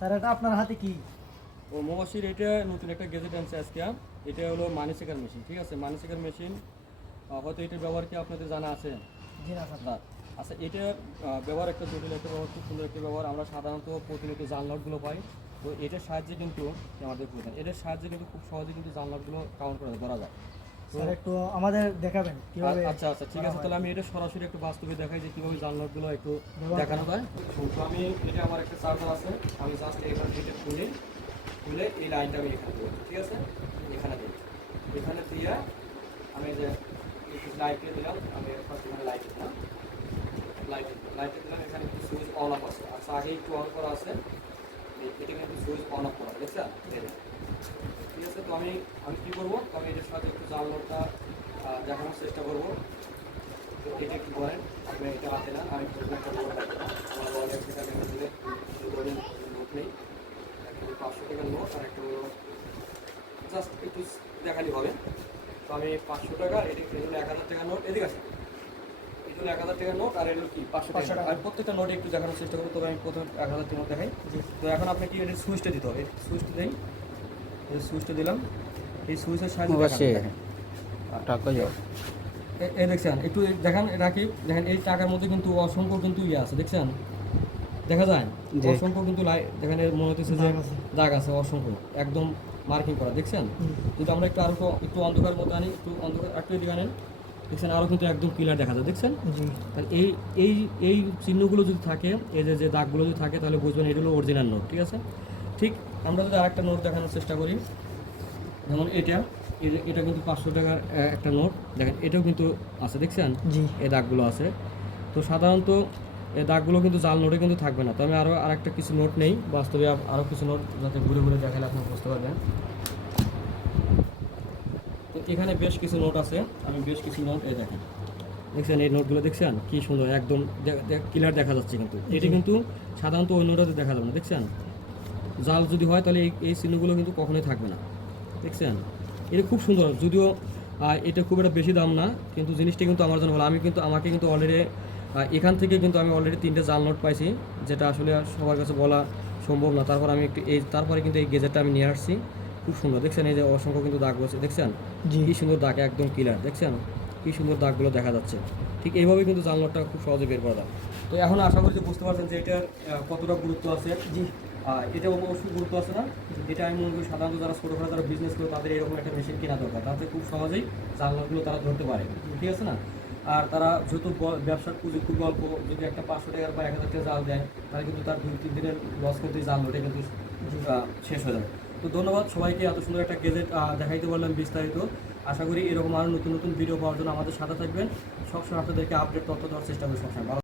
Sir এটা আপনার হাতে কি? ও মোবাসির এটা নতুন একটা গেজেট আনছে আজকে এটা হলো মানি সেকার মেশিন ঠিক আছে? মানি সেকার মেশিন হয়তো এটার ব্যবহার কি আপনাদের জানা আছে? আচ্ছা এটা ব্যবহার একটা জটিল একটা ব্যবহার খুব সুন্দর একটা ব্যবহার। আমরা সাধারণত প্রতিনিয়ত জানলাটগুলো পাই। তো এটার সাহায্যে কিন্তু আমাদের প্রয়োজন এটার সাহায্যে কিন্তু খুব সহজে কিন্তু জানলাটগুলো কাউন্ট করা করা যায়। স্যার একটু আমাদের দেখাবেন কীভাবে আচ্ছা আচ্ছা ঠিক আছে তাহলে আমি এটা সরাসরি একটু বাস্তবে দেখাই যে কীভাবে জানলাটগুলো একটু দেখানো যায়। তো আমি? এটা আমার একটা চার্জার আছে আমি জাস্ট এখান থেকে খুলে খুলে এই লাইনটা আমি এখানে দেবো ঠিক আছে? এখানে দিই এখানে দিয়ে আমি যে লাইটে দিলাম আমি ফার্স্ট এখানে লাইটে দিলাম। লাইটে লাইটে দিলাম এখানে কিন্তু সুইচ অন অফ আছে। আচ্ছা আগে একটু অন করা আছে। এটা কিন্তু সুইচ অন অফ করা এই যে। ঠিক আছে তো আমি আমি কী করব? তো আমি এটার সাথে একটু জানলাটা দেখানোর চেষ্টা করব। তো এটা একটু বলেন আপনি এটা হাতে না আমি আমার বলে একটা টাকা দিলে বলেন নোট নেই। পাঁচশো টাকার নোট আর একটা জাস্ট একটু দেখালি হবে। তো আমি পাঁচশো টাকা এটি এই হলো এক হাজার টাকার নোট। এদিকে আছে এক হাজার টাকার নোট আর এগুলো কি? পাঁচশো 500 টাকা টাকা। আর প্রত্যেকটা নোটে একটু দেখানোর চেষ্টা করব তবে আমি প্রথমে এক হাজার টাকা দেখাই। তো এখন আপনি কি এর সুইচটা দিতে হবে? সুইচটা দেই। এই সুইচটা দিলাম। এই সুইচের সাহায্যে টাকা যাও। এই দেখছেন? একটু দেখান রাখি দেখেন এই টাকার মধ্যে কিন্তু অসংখ্য কিন্তু ইয়ে আছে দেখছেন? দেখা যায়। অসংখ্য কিন্তু দেখেন এর মনে হচ্ছে যে দাগ আছে। অসংখ্য। একদম মার্কিং করা দেখছেন। যদি আমরা একটু আরও একটু অন্ধকার মতো আনি একটু অন্ধকার একটু এদিকে আনেন দেখছেন আরও কিন্তু একদম ক্লিয়ার দেখা যায় দেখছেন? তাহলে এই এই এই চিহ্নগুলো যদি থাকে এই যে যে দাগগুলো যদি থাকে তাহলে বুঝবেন এটা হলো অরিজিনাল নোট ঠিক আছে? ঠিক আমরা যদি আরেকটা নোট দেখানোর চেষ্টা করি যেমন এটা এটা কিন্তু পাঁচশো টাকার একটা নোট দেখেন এটাও কিন্তু আছে দেখছেন? জি। এই দাগগুলো আছে। তো সাধারণত এই দাগগুলো কিন্তু জাল নোটে কিন্তু থাকবে না। তো আমি আরও আরেকটা কিছু নোট নেই। বাস্তবে আরও কিছু নোট যাতে ঘুরে ঘুরে দেখালে আপনি বুঝতে পারবেন। তো এখানে বেশ কিছু নোট আছে। আমি বেশ কিছু নোট এই দেখেন। দেখছেন এই নোটগুলো দেখছেন? কি সুন্দর একদম ক্লিয়ার দেখা যাচ্ছে কিন্তু। এটি কিন্তু সাধারণত ওই নোটাতে দেখা যাবে না দেখছেন? জাল যদি হয় তাহলে এই এই চিহ্নগুলো কিন্তু কখনোই থাকবে না। দেখছেন? এটা খুব সুন্দর। যদিও এটা খুব একটা বেশি দাম না কিন্তু জিনিসটা কিন্তু আমার জন্য ভালো। আমি কিন্তু আমাকে কিন্তু অলরেডি এখান থেকে কিন্তু আমি অলরেডি তিনটে জাল নোট পাইছি যেটা আসলে সবার কাছে বলা সম্ভব না। তারপর আমি একটু এই তারপরে কিন্তু এই গেজেটটা আমি নিয়ে আসছি। খুব সুন্দর। দেখছেন? এই যে অসংখ্য কিন্তু দাগ বসে দেখছেন? কি সুন্দর দাগ একদম ক্লিয়ার দেখছেন? কি সুন্দর দাগগুলো দেখা যাচ্ছে। ঠিক এইভাবে কিন্তু জানলাটা খুব সহজে বের করা যায়। তো এখন আশা করি যে বুঝতে পারছেন যে এটার কতটা গুরুত্ব আছে। জি। এটা অবশ্যই গুরুত্ব আছে না। এটা আমি মনে করি সাধারণত যারা ছোটোখাটো যারা বিজনেস করে, তাদের এরকম একটা মেশিন কেনা দরকার। তাতে খুব সহজেই জানলাগুলো তারা ধরতে পারে। ঠিক আছে না? আর তারা যেহেতু ব্যবসার পুঁজি খুব অল্প যদি একটা পাঁচশো টাকার বা এক হাজার টাকা জাল দেয়, তাহলে কিন্তু তার দুই তিন দিনের লস করতেই জাল নোটে কিন্তু শেষ হয়ে যাবে। তো ধন্যবাদ সবাইকে এত সুন্দর একটা গেজেট দেখাইতে পারলাম বিস্তারিত। আশা করি এরকম আরও নতুন নতুন ভিডিও পাওয়ার জন্য আমাদের সাথে থাকবেন। সবসময় আপনাদেরকে আপডেট তথ্য দেওয়ার চেষ্টা করি সবসময়।